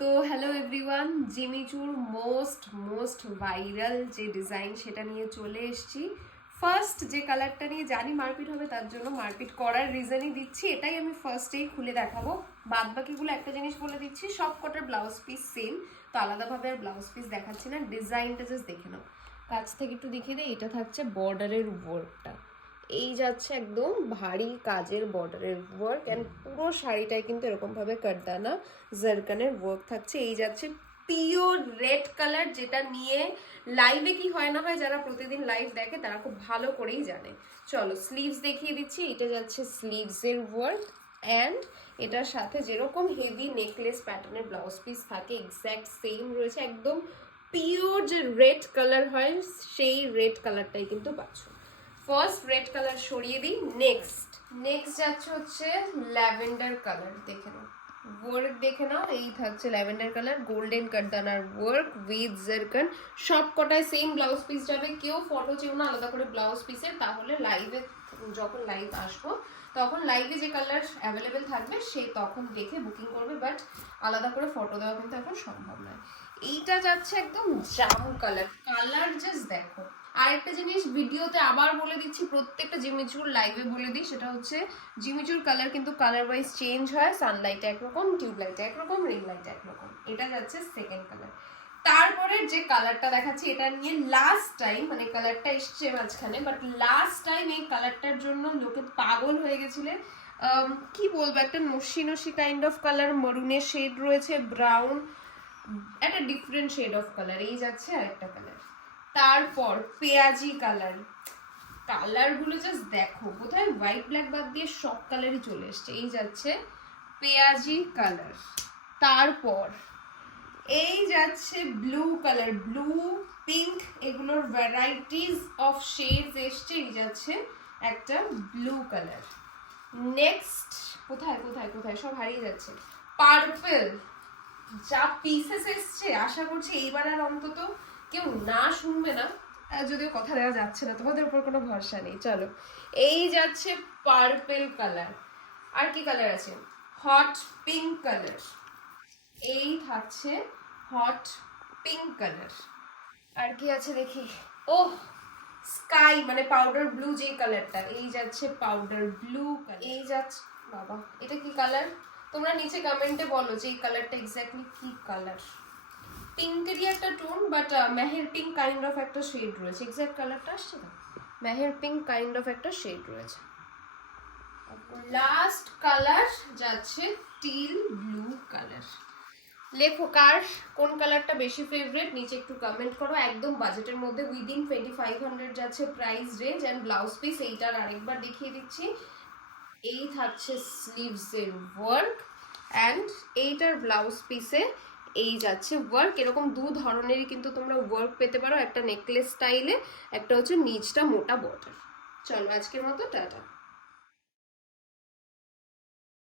তো hello everyone, জিমিচুর most viral যে design সেটা নিয়ে চলে এসেছি। ফার্স্ট যে কালারটা নিয়ে জানি মারপিট হবে, তার জন্য মারপিট করার রিজনই দিচ্ছি, এটাই আমি ফার্স্টেই খুলে দেখাবো। বাদ বাকিগুলো একটা জিনিস বলে দিচ্ছি, সব কটার ব্লাউজ পিস সেম, তো আলাদাভাবে আর ব্লাউজ পিস দেখাচ্ছি না, ডিজাইনটা জাস্ট দেখে নাও। কাছ থেকে একটু দেখিয়ে দিই, এটা থাকছে বর্ডারের ওয়ার্কটা, এই যাচ্ছে একদম ভারী কাজের বর্ডারের ওয়ার্ক, অ্যান্ড পুরো শাড়িটায় কিন্তু এরকমভাবে কাটদানা জারকানের ওয়ার্ক থাকছে। এই যাচ্ছে পিওর রেড কালার, যেটা নিয়ে লাইভে কি হয় না হয়, যারা প্রতিদিন লাইভ দেখে তারা খুব ভালো করেই জানে। চলো স্লিভস দেখিয়ে দিচ্ছি, এটা যাচ্ছে স্লিভসের ওয়ার্ক, অ্যান্ড এটার সাথে যেরকম হেভি নেকলেস প্যাটার্নের ব্লাউজ পিস থাকে এক্স্যাক্ট সেম রয়েছে, একদম পিওর যে রেড কালার হয় সেই রেড কালারটাই কিন্তু পাচ্ছ। ফার্স্ট রেড কালার সরিয়ে দিই, নেক্সট যাচ্ছে হচ্ছে ল্যাভেন্ডার কালার, দেখে নাও ওয়ার্ক, দেখে নাও এই থাকছে lavender colour, golden cutdana work with zircon, সব কটায় সেম ব্লাউজ পিস যাবে। কেউ ফটো চেও না আলাদা করে ব্লাউজ পিসের, তাহলে লাইভে যখন লাইভ আসবো তখন লাইভে যে কালার অ্যাভেলেবেল থাকবে সে তখন দেখে বুকিং করবে, বাট আলাদা করে ফটো দেওয়া কিন্তু এখন সম্ভব নয়। এইটা যাচ্ছে একদম জাম কালার জাস্ট দেখো। আরেকটা জিনিস ভিডিওতে আবার বলে দিচ্ছি, প্রত্যেকটা জিমিচুর লাইভে বলে দিই, সেটা হচ্ছে জিমিচুর কালার কিন্তু কালার ওয়াইজ চেঞ্জ হয়, সানলাইটে একরকম, টিউবলাইটে একরকম, রিং লাইটে একরকম। এটা যাচ্ছে সেকেন্ড কালার। তারপরে যে কালারটা দেখাচ্ছি, এটা নিয়ে লাস্ট টাইম, মানে কালারটা এসছে মাঝখানে, বাট লাস্ট টাইম এই কালারটার জন্য লোকে পাগল হয়ে গেছিলেন। কি বলবো, একটা নসি নসি কাইন্ড অফ কালার, মরুনের শেড রয়েছে, ব্রাউন, একটা ডিফারেন্ট শেড অফ কালার। এই যাচ্ছে আরেকটা কালার। তারপর পেঁয়াজি কালার, কালারগুলো জাস্ট দেখো, কোথায় হোয়াইট ব্ল্যাক বাদ দিয়ে সব কালারই চলে এসছে। এই যাচ্ছে পেঁয়াজি কালার। তারপর এই যাচ্ছে ব্লু কালার, ব্লু পিঙ্ক, এগুলোর ভ্যারাইটিস অফ শেডস এসছে। এই যাচ্ছে একটা ব্লু কালার। নেক্সট কোথায় কোথায় কোথায় সব হারিয়ে যাচ্ছে, পার্পল, যা পিসেস এসছে, আশা করছি এইবার আর অন্তত কেউ না শুনবে না, যদিও কথা দেওয়া যাচ্ছে না, তোমাদের উপর কোনো ভরসা নেই। চলো এই যাচ্ছে পার্পল কালার। আর কি কালার আছে, হট পিঙ্ক কালার, এই থাকছে হট পিঙ্ক কালার। আর কি আছে দেখি, ও স্কাই মানে পাউডার ব্লু যে কালারটা, এই যাচ্ছে পাউডার ব্লু কালার। এই যাচ্ছে, বাবা এটা কি কালার, তোমরা নিচে কমেন্টে বলো যে এই কালারটা এক্স্যাক্টলি কি কালার। পিঙ্কেরই একটা tone, but Meher pink kind of একটা শেড রয়েছে, এক্স্যাক্ট কালারটা আসছে না, মেহের পিঙ্ক কাইন্ড অফ একটা শেড রয়েছে। লাস্ট কালার যাচ্ছে টিল ব্লু কালার। লেখো কার কোন কালারটা বেশি ফেভারিট, নিচে একটু কমেন্ট করো। একদম বাজেটের মধ্যে, উইদিন 2500 যাচ্ছে price range, and blouse piece এইটার আরেকবার দেখিয়ে দিচ্ছি। এই থাকছে স্লিভসের ওয়ার্ক, অ্যান্ড এইটার ব্লাউজ পিসে এই যাচ্ছে ওয়ার্ক। এরকম দু ধরনেরই কিন্তু তোমরা ওয়ার্ক পেতে পারো, একটা নেকলেস স্টাইলে, একটা হচ্ছে নিচটা মোটা বর্ডার। চলো আজকের মতো টাটা।